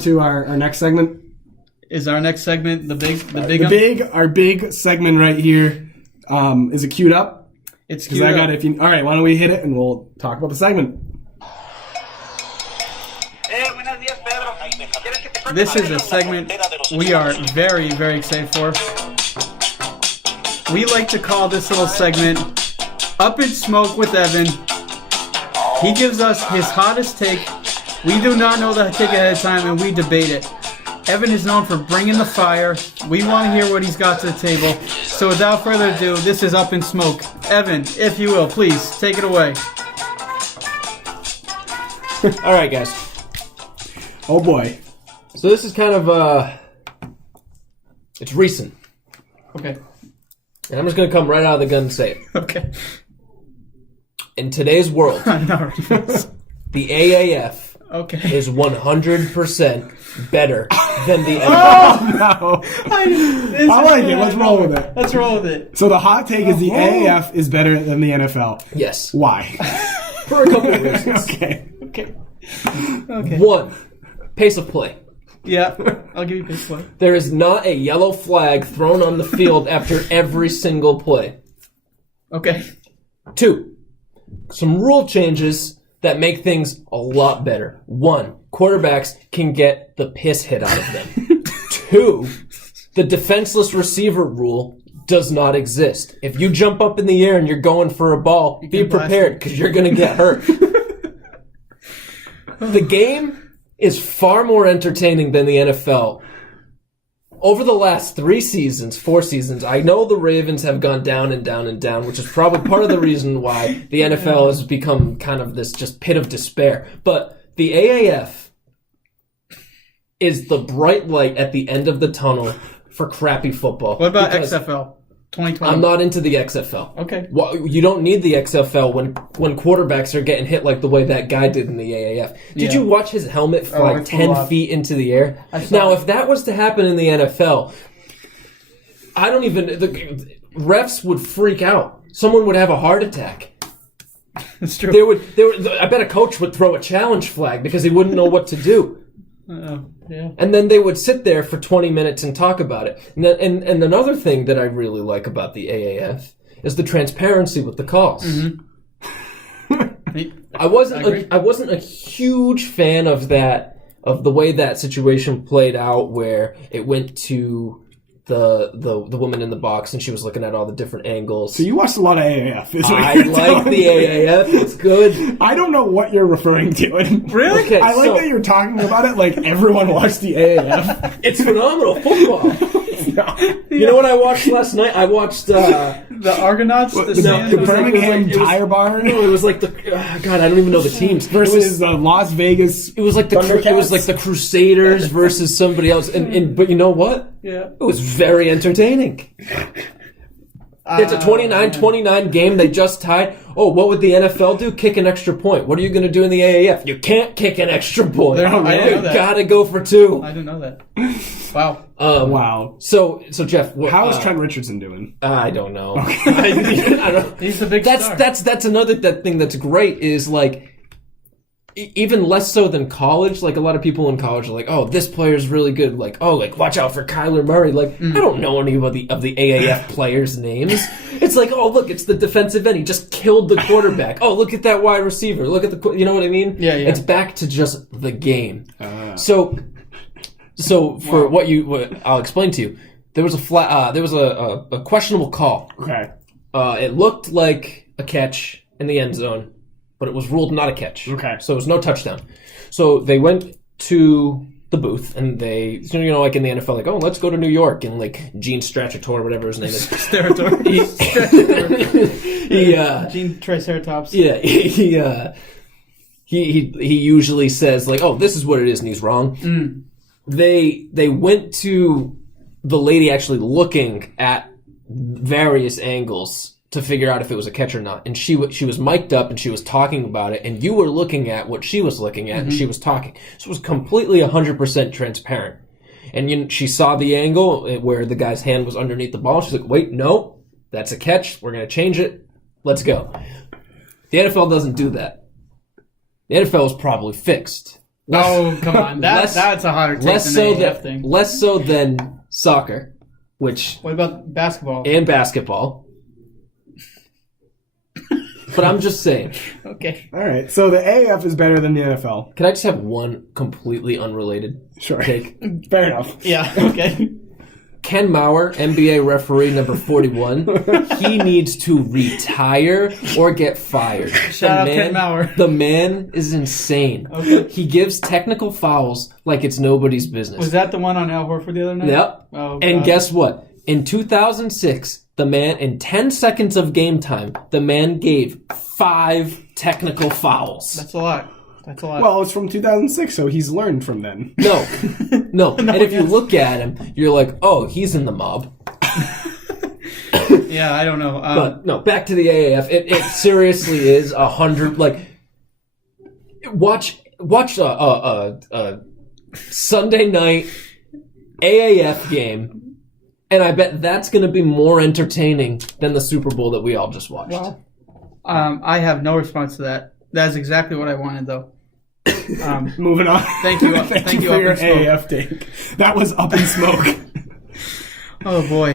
to our next segment. Is our next segment our big segment right here? Is it queued up? It's queued up. All right, why don't we hit it and we'll talk about the segment. This is a segment we are very, very excited for. We like to call this little segment Up in Smoke with Evan. He gives us his hottest take. We do not know the take ahead of time, and we debate it. Evan is known for bringing the fire. We want to hear what he's got to the table. So without further ado, this is Up in Smoke. Evan, if you will, please take it away. All right, guys. Oh boy. So this is kind of it's recent. Okay. And I'm just going to come right out of the gun and say it. Okay. In today's world, I'm not ready for this. the AAF is 100% better than the NFL. Oh, no. I like it. Let's roll with it. Let's roll with it. So the hot take is the AAF is better than the NFL. Yes. Why? For a couple of reasons. Okay. One, pace of play. Yeah, I'll give you pace play. There is not a yellow flag thrown on the field after every single play. Okay. Two, some rule changes that make things a lot better. One, quarterbacks can get the piss hit out of them. Two, the defenseless receiver rule does not exist. If you jump up in the air and you're going for a ball, be prepared because you're going to get hurt. The game is far more entertaining than the NFL. Over the last 4 seasons, I know the Ravens have gone down and down and down, which is probably part of the reason why the NFL has become kind of this just pit of despair. But the AAF is the bright light at the end of the tunnel for crappy football. What about XFL? 2020. I'm not into the XFL. Okay. Well, you don't need the XFL when quarterbacks are getting hit like the way that guy did in the AAF. Did you watch his helmet fly 10 feet into the air? Now, if that was to happen in the NFL, the refs would freak out. Someone would have a heart attack. That's true. I bet a coach would throw a challenge flag because he wouldn't know what to do. Yeah. And then they would sit there for 20 minutes and talk about it. And another thing that I really like about the AAF is the transparency with the calls. Mm-hmm. I wasn't a huge fan of the way that situation played out, where it went to the woman in the box and she was looking at all the different angles. So you watched a lot of AAF. I like the AAF. It's good. I don't know what you're referring to. Really? Okay, I like that you're talking about it like everyone watched the AAF. It's phenomenal football. You know what I watched last night? I watched the Argonauts. The Birmingham Tire Barn. No, it was like God, I don't even know the teams versus the Las Vegas. It was like the Crusaders versus somebody else. But you know what? Yeah, it was very entertaining. It's a 29-29 game. They just tied. Oh, what would the NFL do? Kick an extra point. What are you going to do in the AAF? You can't kick an extra point. You gotta go for two. I didn't know that. Wow. Wow. So Jeff, how is Trent Richardson doing? I don't know. Okay. I don't. He's the big star. That's another thing that's great is like. Even less so than college. Like, a lot of people in college are like, oh, this player's really good. Like, oh, like, watch out for Kyler Murray. Like, I don't know any of the AAF players' names. It's like, oh, look, it's the defensive end. He just killed the quarterback. Oh, look at that wide receiver. Look at the, you know what I mean? Yeah. It's back to just the game. So for what I'll explain to you, there was a questionable call. Okay. It looked like a catch in the end zone, but it was ruled not a catch. Okay. So it was no touchdown. So they went to the booth and they, like in the NFL, like, oh, let's go to New York, and like Gene Stracciatore, whatever his name is. Gene Triceratops. Yeah. He usually says like, oh, this is what it is, and he's wrong. They went to the lady actually looking at various angles to figure out if it was a catch or not. And she was mic'd up and she was talking about it, and you were looking at what she was looking at, and she was talking. So it was completely 100% transparent. And she saw the angle where the guy's hand was underneath the ball. She's like, wait, no, that's a catch. We're going to change it. Let's go. The NFL doesn't do that. The NFL is probably fixed. Oh, come on. Less- That's a hotter take less than so the AAF thing. less so than soccer, which What about basketball? and basketball. But I'm just saying. Okay. All right, so the AAF is better than the NFL. Can I just have one completely unrelated Sure. take? Fair enough. Yeah, okay. Ken Mauer, NBA referee number 41, he needs to retire or get fired. Shout out Ken Mauer. The man is insane. Okay. He gives technical fouls like it's nobody's business. Was that the one on Al Horford the other night? Yep. Oh, And God. guess what? In 2006, the man, in 10 seconds of game time, the man gave 5 technical fouls. That's a lot. That's a lot. Well, it's from 2006, so he's learned from then. No. No. And if you yes. look at him, you're like, oh, he's in the mob. yeah, I don't know. But no, back to the AAF. It seriously is 100. Like, watch a Sunday night AAF game, and I bet that's going to be more entertaining than the Super Bowl that we all just watched. well, I have no response to that. That's exactly what I wanted, though. Moving on. Thank you. Thank you Up for your in Smoke. AAF take. That was Up in Smoke. Oh boy.